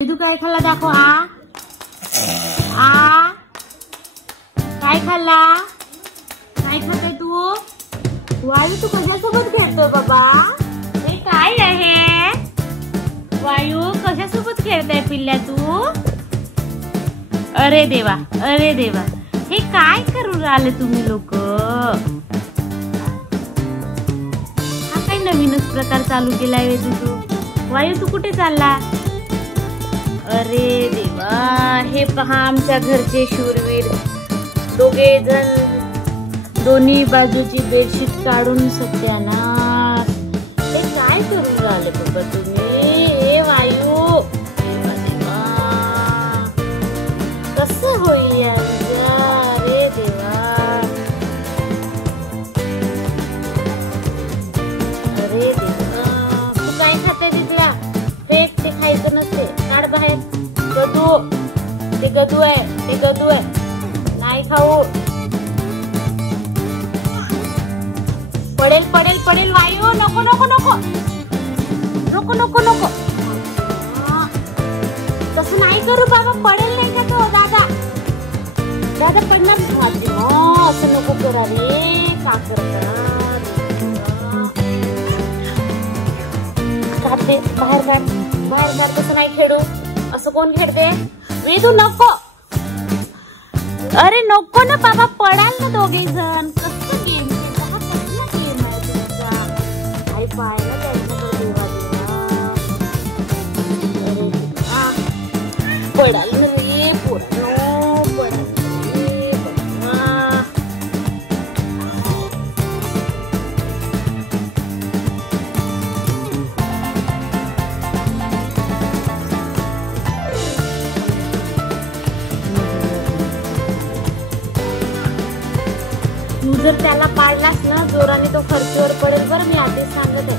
तू काय खाल्ला दाखव। काय खाल्ला? काय खाते तू? वायू तू कशासोबत खेळतोय बाबा? हे काय आहे? वायू कशासोबत खेळताय पिल्ल्या तू? अरे देवा, अरे देवा, हे काय करू राहिले तुम्ही लोक? हा काही नवीनच प्रकार चालू केलाय तू। वायू तू कुठे चालला? अरे देवा, हे पहा आमच्या घरचे शूरवीर दोघे जण दोन्ही बाजूची बेडशीट काढून सत्यानाश। हे काय करून राहिले बाबा तुम्ही? हे वायू, देवा कसं होईल यांचं? अरे देवा, अरे देवा, तू काय खाते तिथला? फेक, ते खायचं नसते, काढ बाहेर। गदू, ते गदू आहे, ते गदू आहे, नाही खाऊ। पडेल पडेल पडेल वायू, नको नको नको नको नको नको, तसं नाही करू बाबा, पडेल नाही का तो? दादा दादा पडणार, असं नको करा रे, का करता? काढ दे, बाहेर काढ, बाहेर काढ, तसं नाही खेळू। असं कोण खेळते? वेदू नको, अरे नको ना बाबा, पडाल ना दोघे जण। कसं गेम खेळता? हा कसला गेम आहे तुमचा? आई पाहायला जायचं तर देवा देवा, अरे पडाल ना रे पोरांनो, पडाल रे बाबा। तू जर त्याला पाडलास ना जोराने, तो खर्चीवर पडेल बरं, मी आधीच सांगत आहे।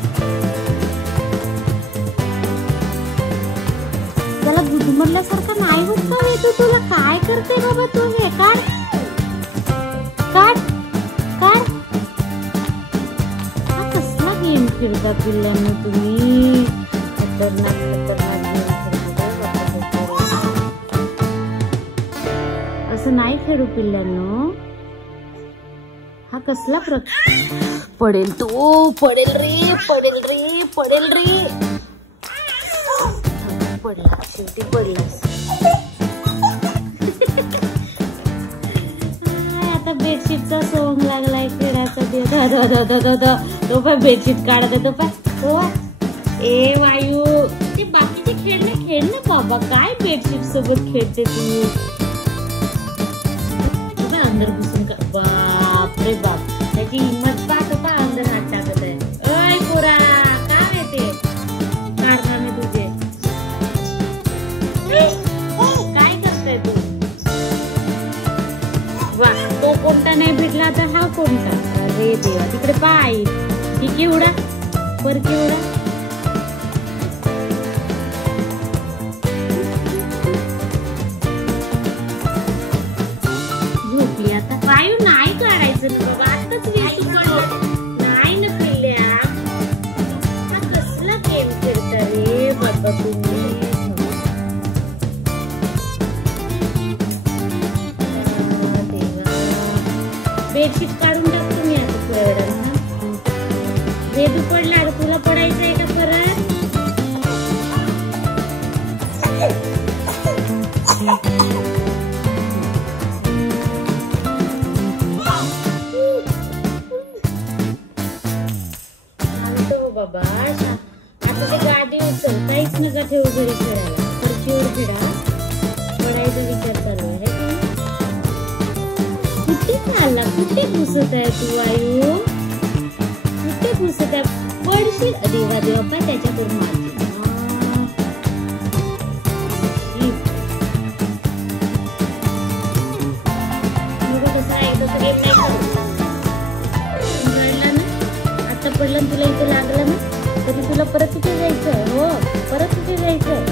त्याला गुदमरल्यासारखं नाही होत का रे तू? तुला काय करते बाबा तू? हे काढ काढ काढ। हा कसला गेम खेळता पिल्ल्यांना तुम्ही? खतरनाक खतरनाक गेम खेळता। असं नाही खेळू पिल्ल्यांनो, हा कसला प्रकार? पडेल तो, पडेल रे, पडेल रे, पडेल रे, पडला, शेवटी पडलास। आता बेडशीटचा सोंग लागलाय खेळायचा। तो पाय बेडशीट काढत आहे, तो पाय। ए वायू, ते बाकीचे खेळ ना बाबा, काय बेडशीट सोबत खेळते तू? अंदर घुसून, बापरे बाप, त्याची हिंमत पाहतो का? अंदर हात टाकत आहे। अय पोरा, काय ते काढणार मी तुझे? काय करताय तू? वा, तो कोणता नाही भेटला तर हा कोणता? अरे देवा, तिकडे पाय, ही केवढा पर केवढा। झोपली आता वायू, नाही काढायचं ना बाबा, आताच नाही ना पिल्ल्या। हा कसला गेम खेळता रे बाबा तुम्ही? बेडशीट काढून टाकतो मी आता थोड्या वेळानं। वेदू पडला, तुला पडायचं आहे का परत? बाबा आता ते गाडी उचल, काहीच नका ठेवू घरी खेळायला, खर्चीवर खेळा, पडायचा विचार चालू आहे। कुठे चालला? कुठे घुसत आहे तू वायू? कुठे घुसत आहे? पडशील। देवा देवा, पाय त्याच्याकडून मारते। कसं आहे, तसं गेम नाही करू। पडलं तुला इथे लागलं ना, तरी तुला परत कुठे जायचं? हो, परत कुठे जायचं?